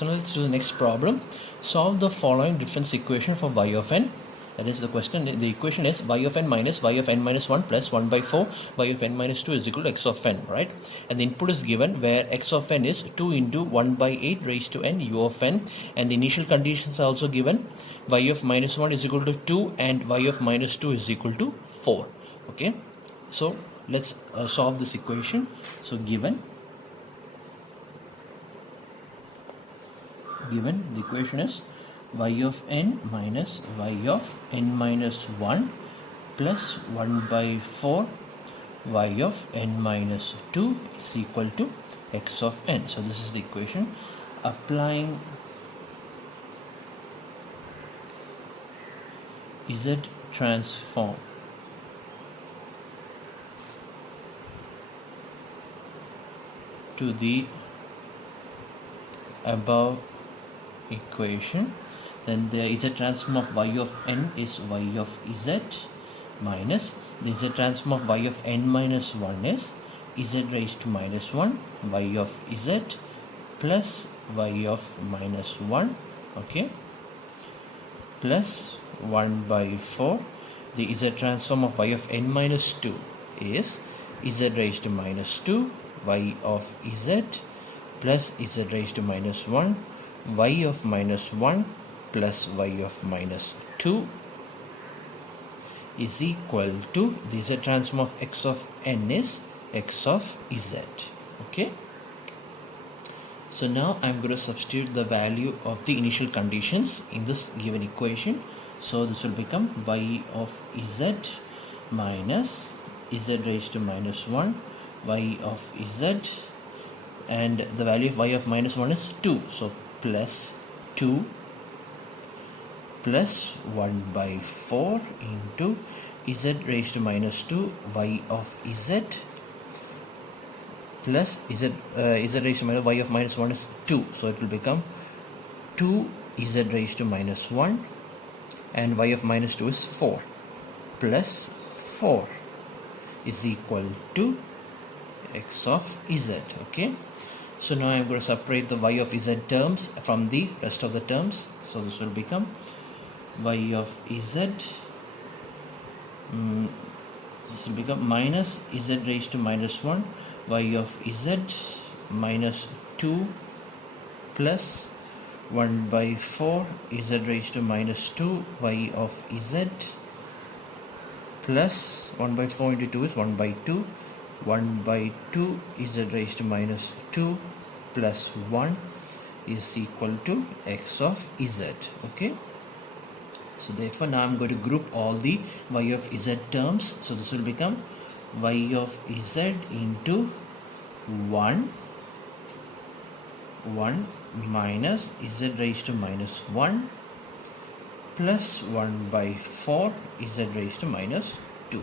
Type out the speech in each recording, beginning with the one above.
So now let's do the next problem. Solve the following difference equation for y of n. That is the question. The equation is y of n minus y of n minus 1 plus 1 by 4 y of n minus 2 is equal to x of n, right? And the input is given where x of n is 2 into 1 by 8 raised to n u of n, and the initial conditions are also given. Y of minus 1 is equal to 2 and y of minus 2 is equal to 4. Okay, so let's solve this equation. So given the equation is y of n minus y of n minus 1 plus 1 by 4 y of n minus 2 is equal to x of n. So this is the equation. Applying Z transform to the above equation, then the Z transform of y of n is y of z minus the Z transform of y of n minus 1 is z raised to minus 1 y of z plus y of minus 1, okay, plus 1 by 4. The Z transform of y of n minus 2 is z raised to minus 2 y of z plus z raised to minus 1 y of minus 1 plus y of minus 2 is equal to the Z transform of x of n is x of z. Okay, so now I'm going to substitute the value of the initial conditions in this given equation. So this will become y of z minus z raised to minus 1 y of z, and the value of y of minus 1 is 2, so plus 2 plus 1 by 4 into z raised to minus 2 y of z plus z raised to minus y of minus 1 is 2, so it will become 2 z raised to minus 1 and y of minus 2 is 4 plus 4 is equal to x of z. Okay, so now I'm going to separate the y of z terms from the rest of the terms. So this will become y of z, this will become minus z raised to minus 1 y of z minus 2 plus 1 by 4 z raised to minus 2 y of z plus 1 by 4 into 2 is 1 by 2, 1 by 2 z raised to minus 2 plus 1 is equal to x of z. Okay, so therefore now I'm going to group all the y of z terms. So this will become y of z into 1 minus z raised to minus 1 plus 1 by 4 z raised to minus 2.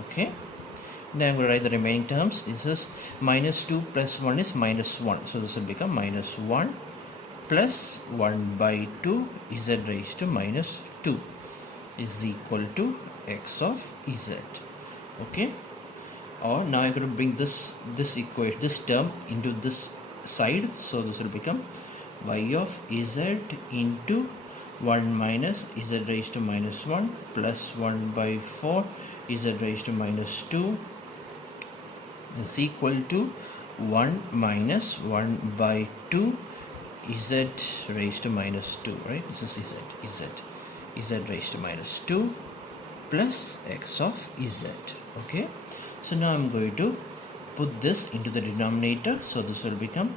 Okay, now I'm going to write the remaining terms. This is minus 2 plus 1 is minus 1, so this will become minus 1 plus 1 by 2 z raised to minus 2 is equal to x of z. Okay, or now I'm going to bring this equation, this term into this side. So this will become y of z into 1 minus z raised to minus 1 plus 1 by 4 z raised to minus 2 is equal to 1 minus 1 by 2 z raised to minus 2, right? This is z raised to minus 2 plus x of z. Okay, so now I'm going to put this into the denominator. So this will become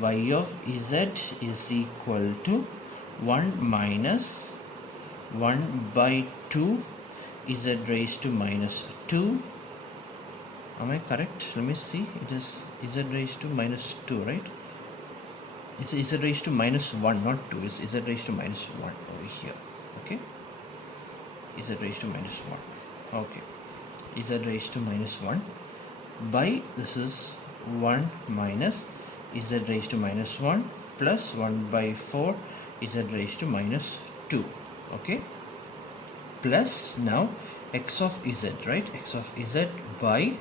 y of z is equal to 1 minus 1 by 2 z raised to minus 2. Am I correct? Let me see. It is z raised to minus 2, right? It's z raised to minus 1, not 2. It's z raised to minus 1 over here. Okay, z raised to minus 1. Okay, z raised to minus 1 by, this is 1 minus z raised to minus 1 plus 1 by 4 z raised to minus 2. Okay, plus now x of z, right? X of z by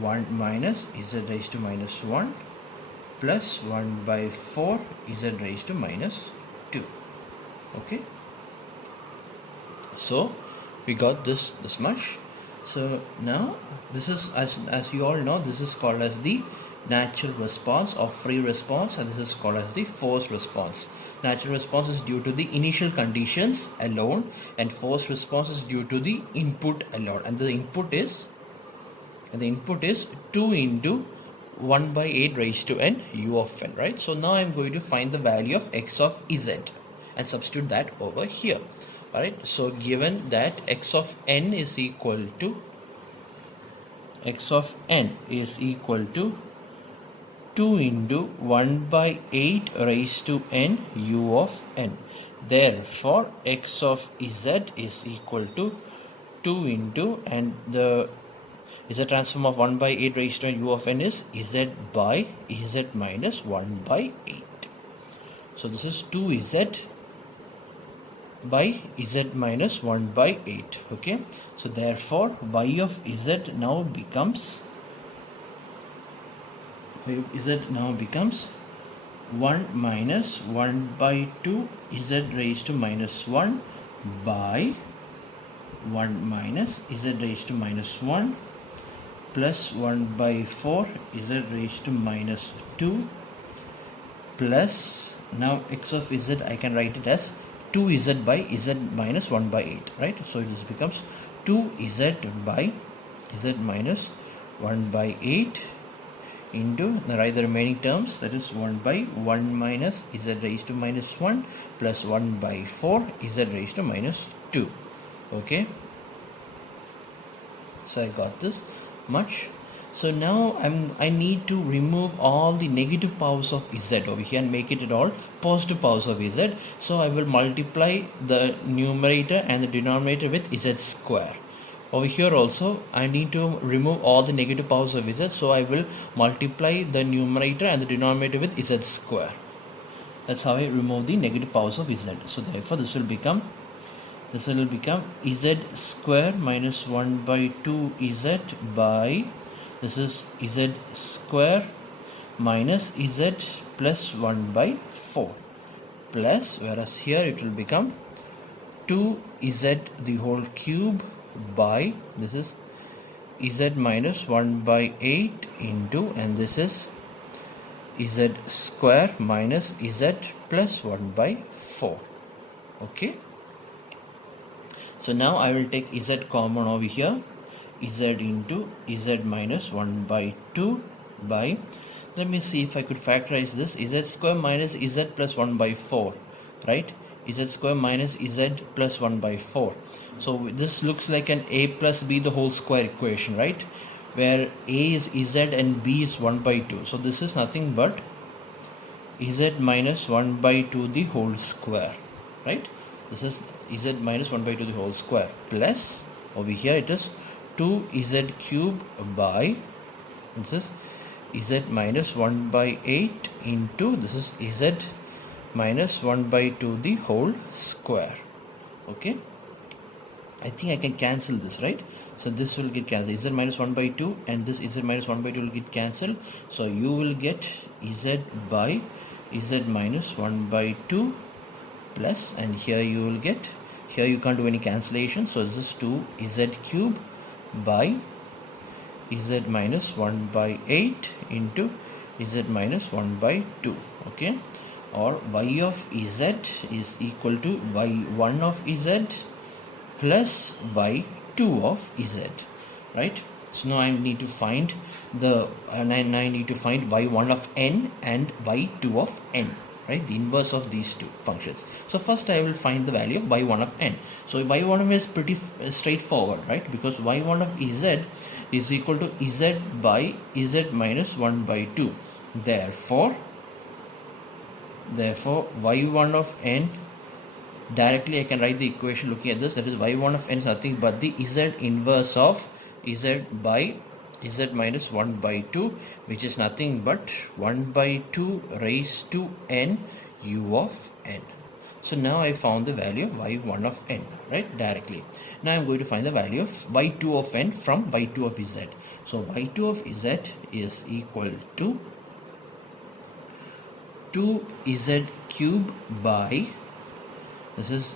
1 minus z raised to minus 1 plus 1 by 4 z raised to minus 2. Okay, so we got this much. So now this is, as you all know, this is called as the natural response or free response, and this is called as the forced response. Natural response is due to the initial conditions alone, and forced response is due to the input alone, and the input is 2 into 1 by 8 raised to n u of n, right? So now I'm going to find the value of x of z and substitute that over here. Alright, so given that x of n is equal to 2 into 1 by 8 raised to n u of n. Therefore, x of z is equal to 2 into, and the z transform of 1 by 8 raised to n u of n is z by z minus 1 by 8. So this is 2z by z minus 1 by 8. Okay, so therefore y of z now becomes 1 minus 1 by 2 z raised to minus 1 by 1 minus z raised to minus 1 plus 1 by 4 z raised to minus 2 plus, now x of z I can write it as 2z by z minus 1 by 8, right? So this becomes 2z by z minus 1 by 8 into, now write the remaining terms, that is 1 by 1 minus z raised to minus 1 plus 1 by 4 z raised to minus 2. Okay, so I got this much. So now I need to remove all the negative powers of z over here and make it all positive powers of z. So I will multiply the numerator and the denominator with z square. Over here also I need to remove all the negative powers of z, so I will multiply the numerator and the denominator with z square. That's how I remove the negative powers of z. So therefore this will become z square minus 1 by 2 z by, this is z square minus z plus 1 by 4 plus, whereas here it will become 2z the whole cube by, this is z minus 1 by 8 into, and this is z square minus z plus 1 by 4. Okay, so now I will take z common over here, z into z minus 1 by 2 by, let me see if I could factorize this, z square minus z plus 1 by 4, right? Z square minus z plus 1 by 4. So this looks like an a plus b the whole square equation, right? Where a is z and b is 1 by 2. So this is nothing but z minus 1 by 2 the whole square, right? This is z minus 1 by 2 the whole square plus, over here it is 2z cube by, this is z minus 1 by 8 into, this is z minus 1 by 2 the whole square. Okay, I think I can cancel this, right? So this will get cancelled, z minus 1 by 2 and this z minus 1 by 2 will get cancelled. So you will get z by z minus 1 by 2 plus, and here you will get, here you can't do any cancellation, so this is 2z cube by z minus 1 by 8 into z minus 1 by 2. Okay, or y of z is equal to y1 of z plus y2 of z, right? So now I need to find the, and I need to find y1 of n and y2 of n, right? The inverse of these two functions. So first I will find the value of y1 of n. So y1 of n is pretty straightforward, right? Because y1 of z is equal to z by z minus 1 by 2. Therefore y1 of n, directly I can write the equation looking at this, that is y1 of n is nothing but the z inverse of z by z minus 1 by 2, which is nothing but 1 by 2 raised to n u of n. So now I found the value of y1 of n, right, directly. Now I am going to find the value of y2 of n from y2 of z. So y2 of z is equal to 2z cube by, this is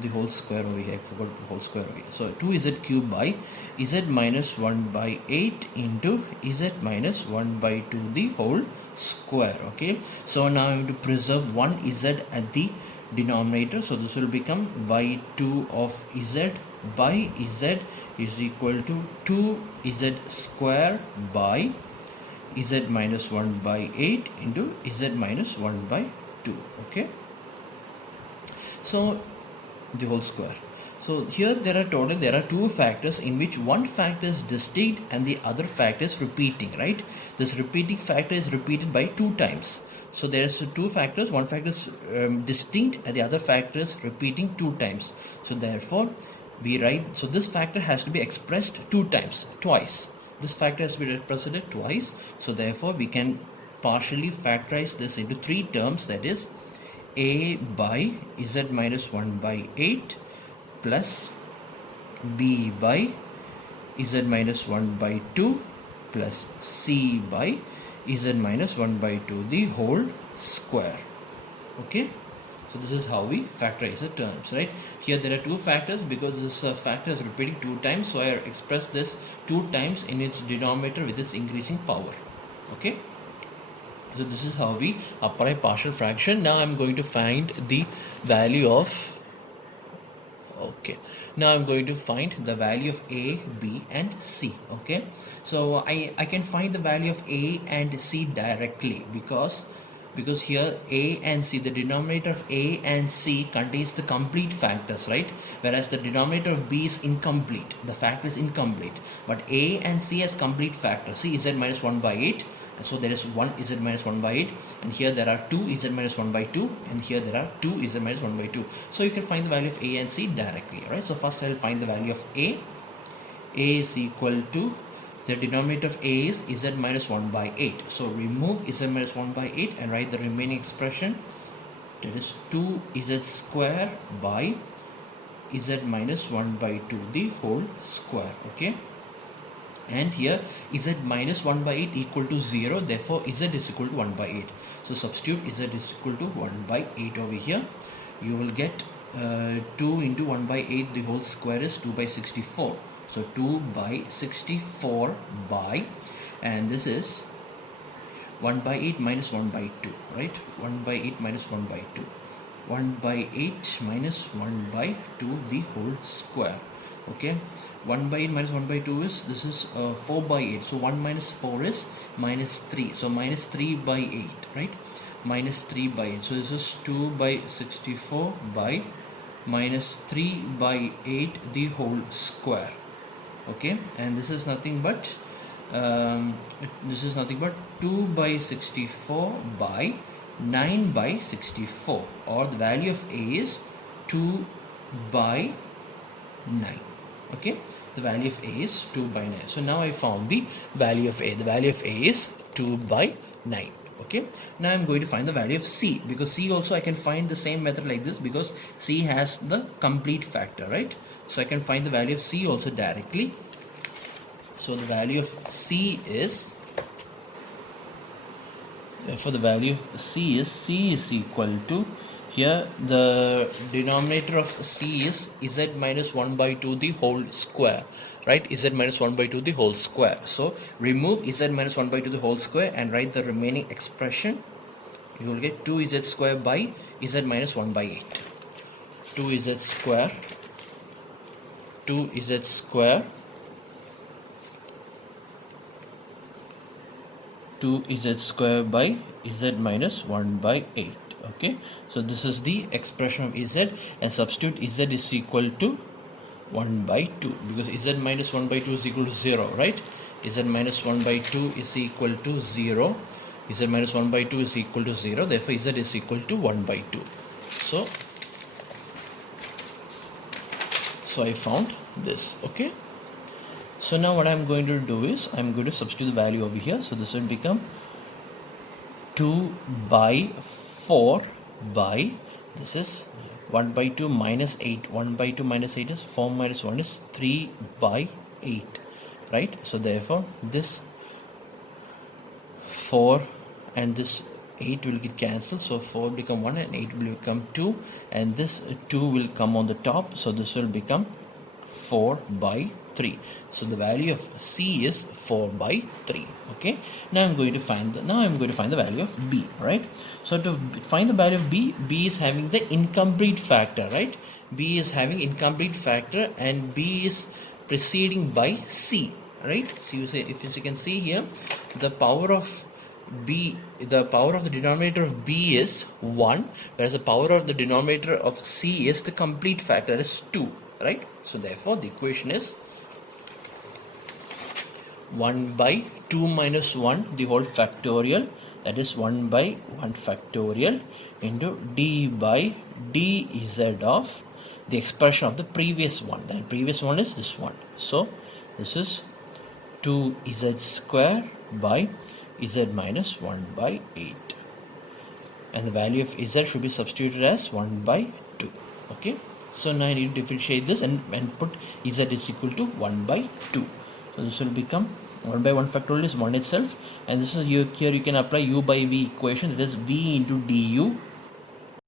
the whole square over here, I forgot the whole square over here. So 2z cube by z minus 1 by 8 into z minus 1 by 2 the whole square. Okay, so now I have to preserve one z at the denominator, so this will become by 2 of z by z is equal to 2z square by z minus 1 by 8 into z minus 1 by 2. Okay, so the whole square. So here there are two factors in which one factor is distinct and the other factor is repeating, right? This repeating factor is repeated by 2 times. So there's two factors, one factor is distinct and the other factor is repeating 2 times. So therefore we write, so this factor has to be expressed 2 times, twice. This factor has to be represented twice. So therefore we can partially factorize this into 3 terms, that is a by z minus 1 by 8 plus b by z minus 1 by 2 plus c by z minus 1 by 2 the whole square. Okay, so this is how we factorize the terms, right? Here there are two factors because this factor is repeating 2 times, so I express this 2 times in its denominator with its increasing power. Okay, so this is how we apply partial fraction. Now I'm going to find the value of, okay, now I'm going to find the value of a, b and c. Okay, so I can find the value of a and c directly because here a and c, the denominator of a and c contains the complete factors, right? Whereas the denominator of b is incomplete, the factor is incomplete, but a and c has complete factors. See, z minus 1 by 8, and so there is 1 z minus 1 by 8, and here there are 2 z minus 1 by 2, and here there are 2 z minus 1 by 2. So you can find the value of a and c directly, right? So first I will find the value of a. A is equal to, the denominator of a is z minus 1 by 8. So remove z minus 1 by 8 and write the remaining expression, that is 2z square by z minus 1 by 2 the whole square. Okay, and here z minus 1 by 8 equal to 0, therefore z is equal to 1 by 8. So substitute z is equal to 1 by 8 over here. You will get 2 into 1 by 8 the whole square is 2 by 64. So 2 by 64 by, and this is 1 by 8 minus 1 by 2, right? 1 by 8 minus 1 by 2. 1 by 8 minus 1 by 2 the whole square. Okay, 1 by 8 minus 1 by 2 is, this is 4 by 8. So 1 minus 4 is minus 3. So minus 3 by 8, right? Minus 3 by 8. So this is 2 by 64 by minus 3 by 8 the whole square. Okay, and this is nothing but 2 by 64 by 9 by 64, or the value of a is 2 by 9. Okay, the value of a is 2 by 9. So now I found the value of a. The value of a is 2 by 9. Okay, now I'm going to find the value of c, because c also I can find the same method like this, because c has the complete factor, right? So I can find the value of c also directly. So the value of c is, for the value of c is equal to, here the denominator of c is z minus 1 by 2 the whole square, right? Z minus 1 by 2 the whole square. So remove z minus 1 by 2 the whole square and write the remaining expression. You will get 2z square by z minus 1 by 8. 2z square by z minus 1 by 8. Okay, so this is the expression of z, and substitute z is equal to 1 by 2, because z minus 1 by 2 is equal to 0, right? Z minus 1 by 2 is equal to 0. Z minus 1 by 2 is equal to 0. Therefore, z is equal to 1 by 2. So I found this. Okay. So now what I'm going to do is I'm going to substitute the value over here. So this will become 2 by 4 by, this is 1 by 2 minus 8. 1 by 2 minus 8 is 4 minus 1 is 3 by 8, right? So therefore this 4 and this 8 will get cancelled, so 4 will become 1 and 8 will become 2, and this 2 will come on the top, so this will become 4 by 3. So the value of C is 4 by 3. Okay. Now I'm going to find the value of B. Right. So to find the value of B is having the incomplete factor. Right. B is having incomplete factor, and B is preceding by C. Right. So you say, if you can see here, the power of the denominator of B is 1, whereas the power of the denominator of C is the complete factor, is 2, right? So therefore the equation is 1 by 2 minus 1 the whole factorial, that is 1 by 1 factorial, into d by dz of the expression of the previous one. The previous one is this one. So this is 2z square by z minus 1 by 8, and the value of z should be substituted as 1 by 2. Okay, so now I need to differentiate this and put z is equal to 1 by 2. So this will become 1 by 1 factorial is 1 itself, and this is here you can apply u by v equation, that is v into du